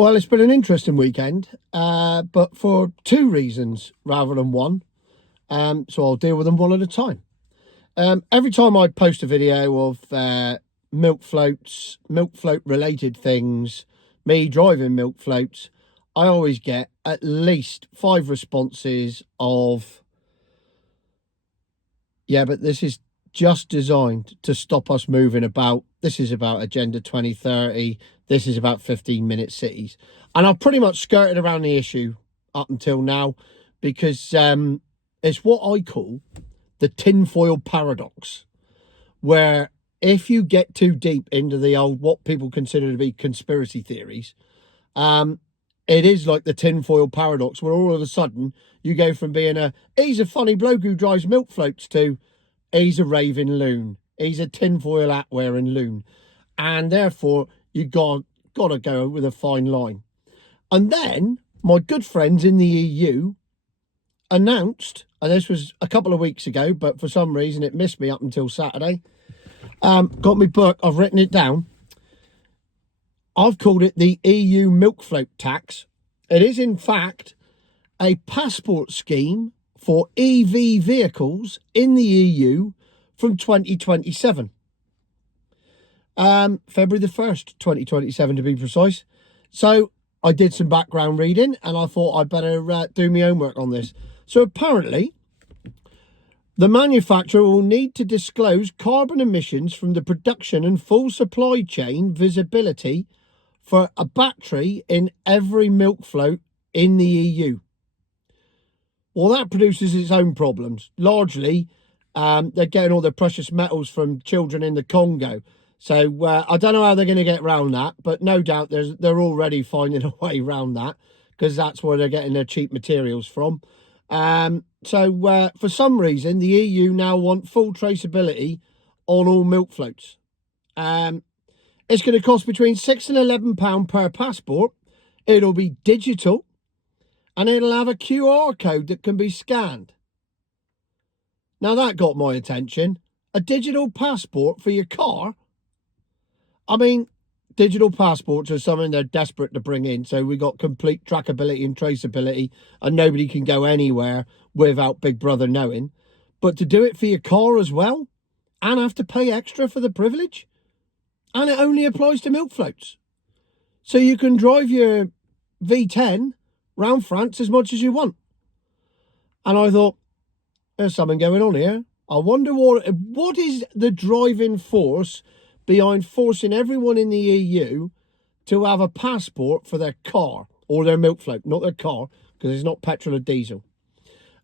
Well, it's been an interesting weekend, but for two reasons rather than one. So I'll deal with them one at a time. Every time I post a video of milk floats, milk float related things, me driving milk floats, I always get at least 5 responses of, yeah, but this is just designed to stop us moving about. This is about Agenda 2030. This is about 15-minute cities. And I've pretty much skirted around the issue up until now because it's what I call the tinfoil paradox, where if you get too deep into the old, what people consider to be conspiracy theories, it is like the tinfoil paradox, where all of a sudden you go from being he's a funny bloke who drives milk floats to he's a raving loon. He's a tinfoil hat wearing loon. And therefore, you got to go with a fine line. And then my good friends in the EU announced, and this was a couple of weeks ago, but for some reason it missed me up until Saturday. Got my book, I've written it down. I've called it the EU milk float tax. It is in fact a passport scheme for EV vehicles in the EU from 2027. February the 1st, 2027 to be precise. So I did some background reading and I thought I'd better do my homework on this. So apparently, the manufacturer will need to disclose carbon emissions from the production and full supply chain visibility for a battery in every milk float in the EU. Well, that produces its own problems. Largely, they're getting all the precious metals from children in the Congo. So I don't know how they're going to get around that, but no doubt they're already finding a way around that because that's where they're getting their cheap materials from. So for some reason, the EU now want full traceability on all milk floats. It's going to cost between £6 and £11 per passport. It'll be digital and it'll have a QR code that can be scanned. Now that got my attention. A digital passport for your car. I mean, digital passports are something they're desperate to bring in. So we got complete trackability and traceability and nobody can go anywhere without Big Brother knowing. But to do it for your car as well and have to pay extra for the privilege. And it only applies to milk floats. So you can drive your V10 round France as much as you want. And I thought, there's something going on here. I wonder what is the driving force behind forcing everyone in the EU to have a passport for their car or their milk float, not their car, because it's not petrol or diesel.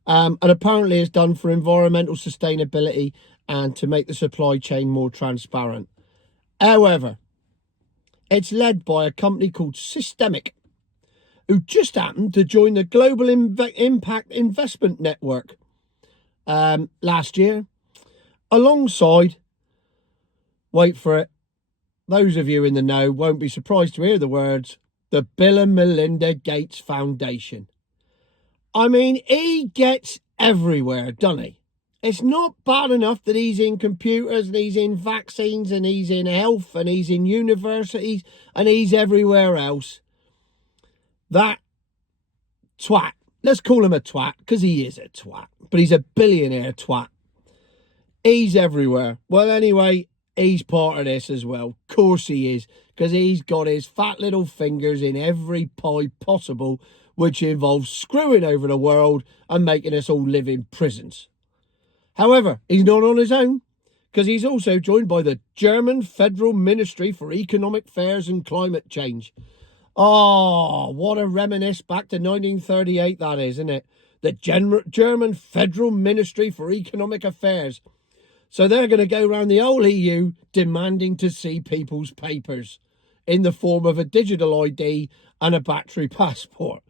And apparently it's done for environmental sustainability and to make the supply chain more transparent. However, it's led by a company called Systemic, who just happened to join the Global Impact Investment Network last year, alongside, wait for it, those of you in the know won't be surprised to hear the words, the Bill and Melinda Gates Foundation. I mean, he gets everywhere, doesn't he? It's not bad enough that he's in computers and he's in vaccines and he's in health and he's in universities and he's everywhere else. That twat, let's call him a twat because he is a twat, but he's a billionaire twat. He's everywhere. Well, anyway, he's part of this as well. Of course he is, because he's got his fat little fingers in every pie possible, which involves screwing over the world and making us all live in prisons. However, he's not on his own, because he's also joined by the German Federal Ministry for Economic Affairs and Climate Change. Oh, what a reminisce back to 1938 that is, isn't it? The German Federal Ministry for Economic Affairs. So they're going to go around the whole EU demanding to see people's papers in the form of a digital ID and a battery passport.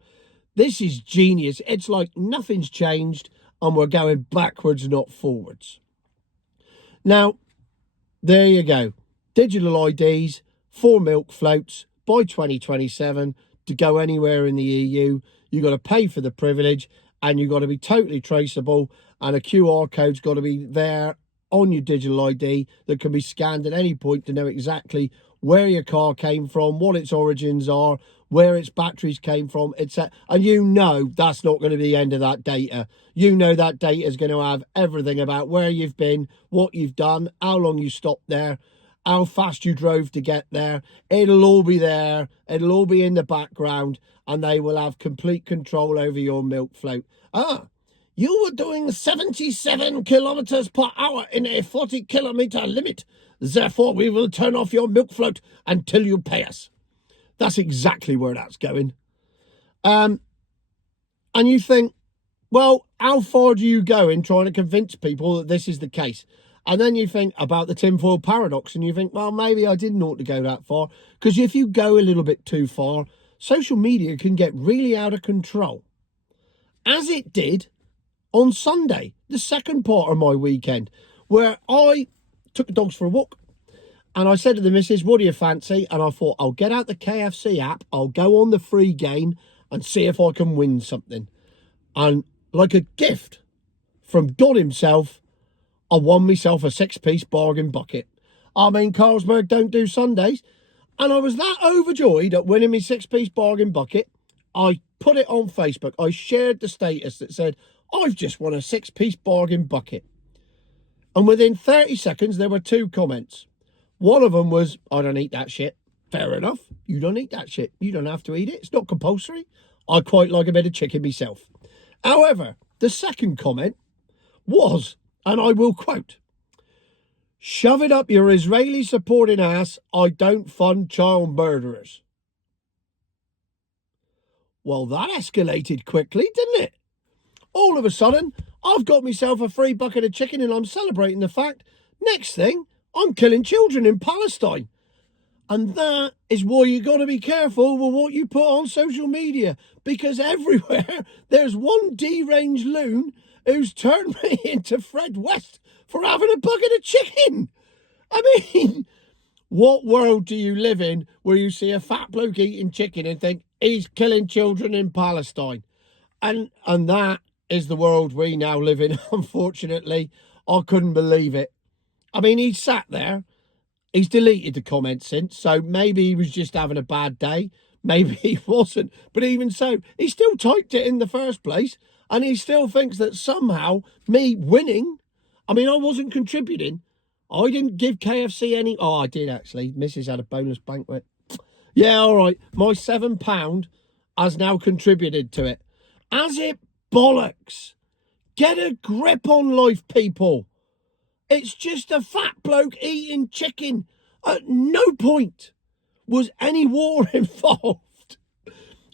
This is genius. It's like nothing's changed and we're going backwards, not forwards. Now, there you go. Digital IDs for milk floats by 2027 to go anywhere in the EU. You've got to pay for the privilege and you've got to be totally traceable, and a QR code's got to be there on your digital ID that can be scanned at any point to know exactly where your car came from, what its origins are, where its batteries came from, etc. And you know that's not going to be the end of that data. You know that data is going to have everything about where you've been, what you've done, how long you stopped there, how fast you drove to get there. It'll all be there. It'll all be in the background, and they will have complete control over your milk float. You were doing 77 kilometers per hour in a 40-kilometer limit. Therefore, we will turn off your milk float until you pay us. That's exactly where that's going. And you think, well, how far do you go in trying to convince people that this is the case? And then you think about the tinfoil paradox, and you think, well, maybe I didn't ought to go that far. Because if you go a little bit too far, social media can get really out of control. As it did on Sunday, the second part of my weekend, where I took the dogs for a walk. And I said to the missus, what do you fancy? And I thought, I'll get out the KFC app, I'll go on the free game and see if I can win something. And like a gift from God himself, I won myself a 6-piece bargain bucket. I mean, Carlsberg don't do Sundays. And I was that overjoyed at winning my 6-piece bargain bucket, I put it on Facebook. I shared the status that said, I've just won a 6-piece bargain bucket. And within 30 seconds, there were 2 comments. One of them was, I don't eat that shit. Fair enough. You don't eat that shit. You don't have to eat it. It's not compulsory. I quite like a bit of chicken myself. However, the second comment was, and I will quote, shove it up your Israeli supporting ass. I don't fund child murderers. Well, that escalated quickly, didn't it? All of a sudden, I've got myself a free bucket of chicken and I'm celebrating the fact, next thing, I'm killing children in Palestine. And that is why you got to be careful with what you put on social media, because everywhere there's one deranged loon who's turned me into Fred West for having a bucket of chicken. I mean, what world do you live in where you see a fat bloke eating chicken and think he's killing children in Palestine? And that is the world we now live in, unfortunately. I couldn't believe it. I mean, he sat there. He's deleted the comments since, so maybe he was just having a bad day. Maybe he wasn't. But even so, he still typed it in the first place, and he still thinks that somehow me winning, I mean, I wasn't contributing. I didn't give KFC any... Oh, I did, actually. Mrs. had a bonus banquet. Yeah, all right. My £7 has now contributed to it. As it bollocks. Get a grip on life, people. It's just a fat bloke eating chicken. At no point was any war involved.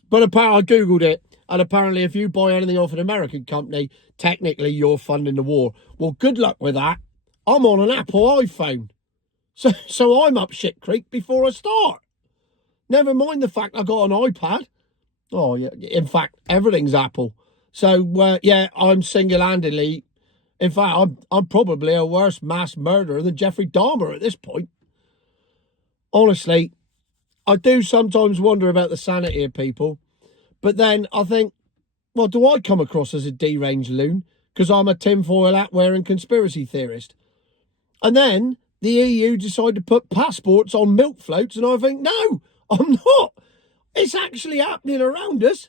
But apparently I Googled it, and apparently if you buy anything off an American company, technically you're funding the war. Well, good luck with that. I'm on an Apple iPhone. So I'm up shit creek before I start. Never mind the fact I got an iPad. Oh, yeah. In fact, everything's Apple. So, yeah, I'm single-handedly... In fact, I'm probably a worse mass murderer than Jeffrey Dahmer at this point. Honestly, I do sometimes wonder about the sanity of people. But then I think, well, do I come across as a deranged loon? Because I'm a tinfoil hat-wearing conspiracy theorist. And then the EU decide to put passports on milk floats, and I think, no, I'm not. It's actually happening around us,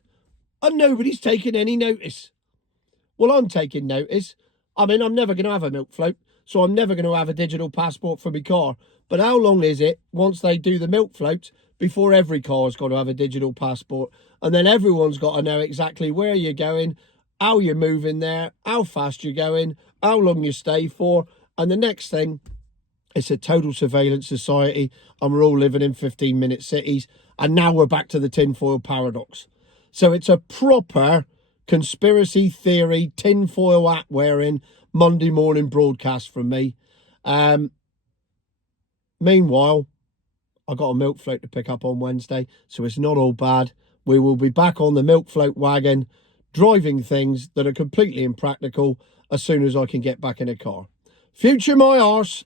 and nobody's taking any notice. Well, I'm taking notice. I mean, I'm never going to have a milk float, so I'm never going to have a digital passport for my car. But how long is it, once they do the milk floats, before every car's got to have a digital passport? And then everyone's got to know exactly where you're going, how you're moving there, how fast you're going, how long you stay for. And the next thing, it's a total surveillance society, and we're all living in 15-minute cities. And now we're back to the tinfoil paradox. So it's a proper conspiracy theory, tinfoil hat wearing Monday morning broadcast from me. Meanwhile, I got a milk float to pick up on Wednesday, so it's not all bad. We will be back on the milk float wagon, driving things that are completely impractical as soon as I can get back in a car. Future my arse.